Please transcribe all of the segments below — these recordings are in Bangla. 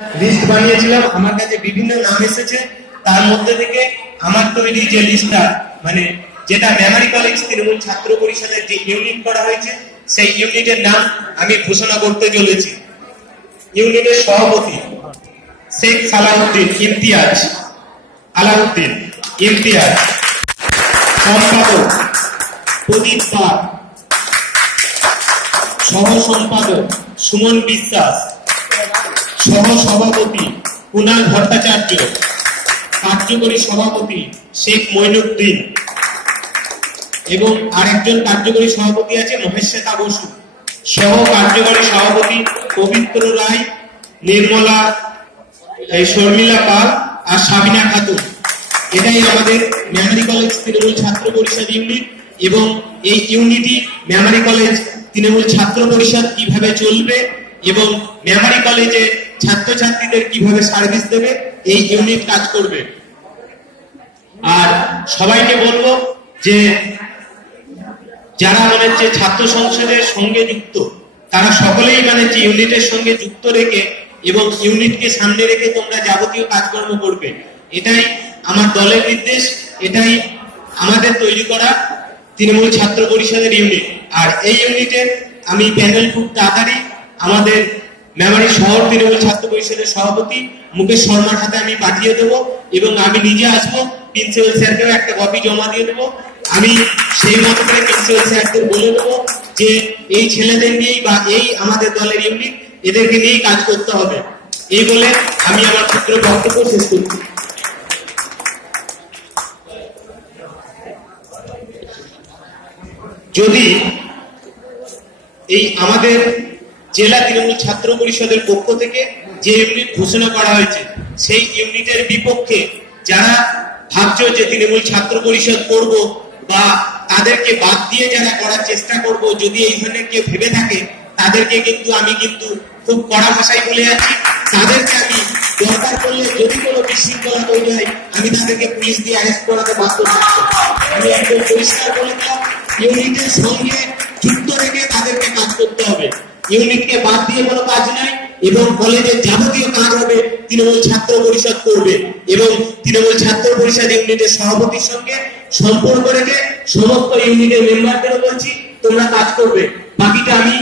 লিস্ট বানিয়েছিলাম, আমার কাছে বিভিন্ন নাম এসেছে, তার মধ্যে থেকে আমার তৈরি যে লিস্টটা মানে যেটা মেমারি কলেজ তৃণমূল ছাত্র পরিষদের যে ইউনিট করা হয়েছে সেই ইউনিটের নাম আমি ঘোষণা করতে চলেছি। ইউনিটের সভাপতি শেখ সালাউদ্দিন ইমতিয়াজ, আলাউদ্দিন ইমতিয়াজ। সম্পাদক প্রদীপ পাল, সহ সম্পাদক সুমন বিশ্বাস, সহ সভাপতি কুনাল ভট্টাচার্য, কার্যকরী সভাপতি শেখ মঈনুদ্দিন এবং আরেকজন কার্যকরী সভাপতি আছে মহেশ্বেতা বসু, সহ কার্যকরী সভাপতি পবিত্র রায়, নির্মলা শর্মিলা পাল আর সাবিনা খাতুন। এটাই আমাদের মেমারি কলেজ তৃণমূল ছাত্র পরিষদ ইউনিট। এবং এই ইউনিটই মেমারি কলেজ তৃণমূল ছাত্র পরিষদ কিভাবে চলবে এবং মেমারি কলেজের ছাত্রছাত্রীদের কিভাবে সার্ভিস দেবে এই ইউনিট কাজ করবে। আর সবাইকে বলবো যে যারা মানে যে ছাত্র সংসদের সঙ্গে যুক্ত তারা সকলেই মানে যে ইউনিটের সঙ্গে যুক্ত রেখে এবং ইউনিটকে সামনে রেখে তোমরা যাবতীয় কাজকর্ম করবে, এটাই আমার দলের নির্দেশ, এটাই আমাদের তৈরি করা তৃণমূল ছাত্র পরিষদের ইউনিট। আর এই ইউনিটে আমি প্যানেল খুব তাড়াতাড়ি আমাদের মেমারি শহর তৃণমূল ছাত্র পরিষদের সভাপতি মুকেশ শর্মার হাতে আমি পাঠিয়ে দেবো এবং আমি নিজে আসবো, প্রিন্সিপাল স্যারকেও একটা কপি জমা দিয়ে দেবো। আমি সেই মতো করে প্রিন্সিপাল স্যারদের বলে দেবো যে এই ছেলেদের নিয়েই বা এই আমাদের দলের ইউনিট, এদেরকে নিয়েই কাজ করতে হবে। এই বলে আমি আমার ক্ষুদ্র বক্তব্য শেষ করছি। যদি এই আমাদের জেলা তৃণমূল ছাত্র পরিষদের পক্ষ থেকে যে ইউনিট ঘোষণা করা হয়েছে সেই ইউনিটের বিপক্ষে যারা ভাবছো যে তৃণমূল ছাত্র পরিষদ করব বা তাদেরকে বাদ দিয়ে যারা করার চেষ্টা করব, যদি এই ধরনের কেউ ভেবে থাকে তাদেরকে কিন্তু আমি খুব কড়া ভাষায় বলে যাচ্ছি, তাদেরকে আমি দরকার করলে যদি কোনো বিশৃঙ্খলা তৈরি হয় আমি তাদেরকে পুলিশ দিয়ে অ্যারেস্ট করাতে বাধ্য থাকবো। আমি একদম পরিষ্কার বলে দিলাম, ইউনিটের সঙ্গে যুক্ত রেখে তাদেরকে কাজ করতে হবে, ইউনিটকে বাদ দিয়ে কোনো কাজ নাই। এবং কলেজের যাবতীয় কাজ হবে তৃণমূল ছাত্র পরিষদ করবে এবং তৃণমূল ছাত্র পরিষদ ইউনিটের সভাপতির সঙ্গে সম্পর্ক রেখে সমস্ত ইউনিটের মেম্বারদেরও বলছি তোমরা কাজ করবে। বাকিটা আমি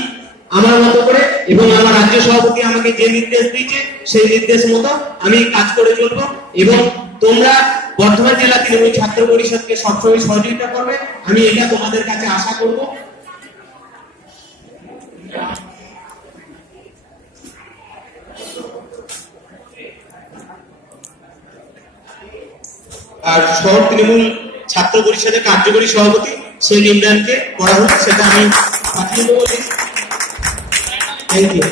আমার মতো করে এবং আমার রাজ্য সভাপতি আমাকে যে নির্দেশ দিয়েছে সেই নির্দেশ মতো আমি কাজ করে চলবো এবং তোমরা বর্ধমান জেলা তৃণমূল ছাত্র পরিষদকে সবসময় সহযোগিতা করবে, আমি এটা তোমাদের কাছে আশা করব। আর শহর তৃণমূল ছাত্র পরিষদের কার্যকরী সভাপতি শেখ ইমরানকে করা হলো, সেটা আমি পাঠিয়ে দেবো। Thank you.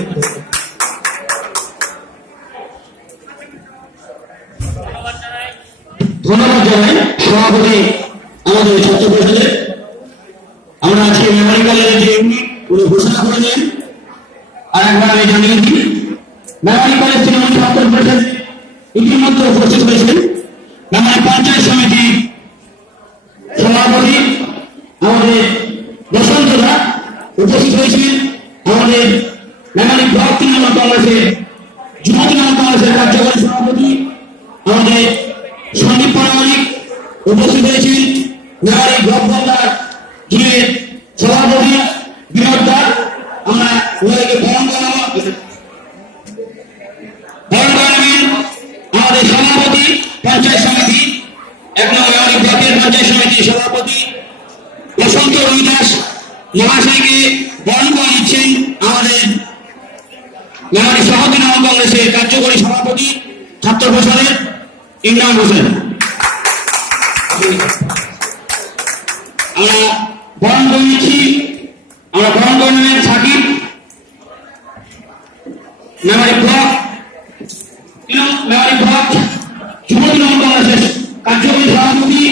ধন্যবাদ জানাই সভাপতি আমাদের ছাত্র পরিষদের। আমরা আজকে মেমারি কলেজের যে ইউনিট উনি ঘোষণা করেছেন, আর একবার আমি জানিয়ে দিই মেমারি কলেজ তৃণমূল ছাত্র পরিষদ ইতিমধ্যে উপস্থিত হয়েছেন মেমারি পঞ্চায়েত সমিতি সভাপতি আমাদের বসন্তদা, উপস্থিত হয়েছেন আমাদের মেমারি ব্লক তৃণমূল কংগ্রেসের যুব তৃণমূল কংগ্রেসের কার্যকরী সভাপতি আমাদের সন্দীপ প্রামাণিক, উপস্থিত হয়েছেন মেমারি ব্লক বন্দার জুড়ে সভাপতি বিনোদ দাস। আমরা ওদেরকে বরণ করাবো, আমাদের সভাপতি পঞ্চায়েত সমিতি এক নম্বর মেমারি ব্লকের পঞ্চায়েত সমিতির সভাপতি বসন্ত রবিদাস মহাশয়কে বরণ করে নিচ্ছেন আমাদের মেমারি শহর তৃণমূল কংগ্রেসের কার্যকরী সভাপতি ছাত্র পরিষদের ইমরান হোসেন। আমরা বরণ করে নিচ্ছি, আমরা বরণ করে নেবেন সাকিব মেমারি ব্লক যুব তৃণমূল কংগ্রেসের কার্যকরী সভাপতি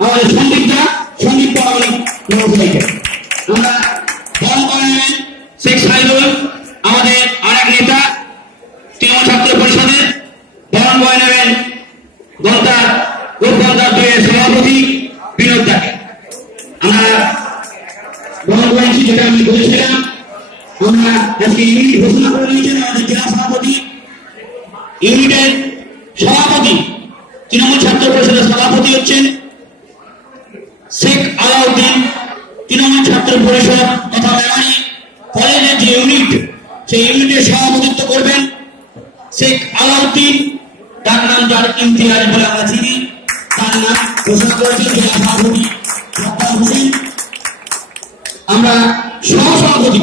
আমাদের সন্দীপ প্রামাণিক মহাশয়কে। আমরা বরণ করে নেবেন শেখ সাইদুল, আমাদের আরেক নেতা তৃণমূল ছাত্র পরিষদের। বরণ করে নেবেন গন্তার সভাপতি বিনোদ দাকে। আমরা বরণ করেছি, যেটা আমি বলেছিলাম আমরা আজকে ইউনিট ঘোষণা করে নিয়েছেন আমাদের জেলা সভাপতি ইউনিটের সভাপতি, তৃণমূল ছাত্র পরিষদের সভাপতি হচ্ছেন শেখ আলাউদ্দিন। তৃণমূল ছাত্র পরিষদ তথা মেমারি কলেজের যে ইউনিট, সেই ইউনিটের সভাপতিত্ব করবেন শেখ আলাউদ্দিন। তার নাম যার ইমতিয়াজ বলে আমরা চিনি, তার নাম ঘোষণা করেছেন জেলা সভাপতি আব্বাস হোসেন। আমরা সহসভাপতি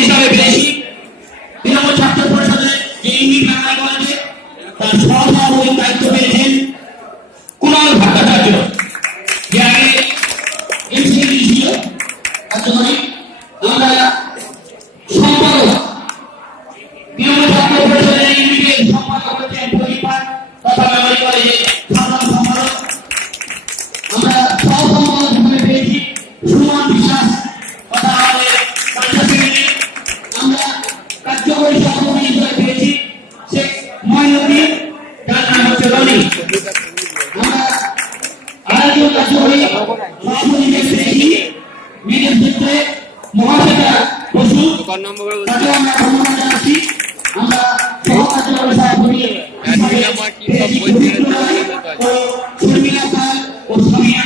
হিসাবে পেয়েছি তৃণমূল ছাত্র পরিষদের যে ইউনিট মেমারি কলেজে, তার সহসভাপতির দায়িত্ব পেয়েছেন কুণাল ভট্টাচার্য, যে আগে এমসিএল ছিল কার্যকরী। আমরা সম্পাদক, তৃণমূল ছাত্র পরিষদের ইউনিটের সম্পাদক হচ্ছেন প্রদীপান তথা মেমারি কলেজের সাধারণ সম্পাদক। আমরা সহসম্পাদক হিসেবে পেয়েছি সুমন বিশ্বাস তথা আমাদের কালচার সেক্রেটারি। আমরা কার্যকরী সভাপতি হিসেবে পেয়েছি শেখ মঈনুদ্দিন, যার নাম হচ্ছে রনি। আমরা আরেকজন কার্যকরী সভাপতি হিসেবে পেয়েছি মেয়েদের ক্ষেত্রে মহাশ্বেতা বসু, তাকে আমরা ধন্যবাদ জানাচ্ছি। আমরা সহকার্যকরী সভাপতি হিসেবে পেয়েছি শর্মিলা পাল ও সামিয়া।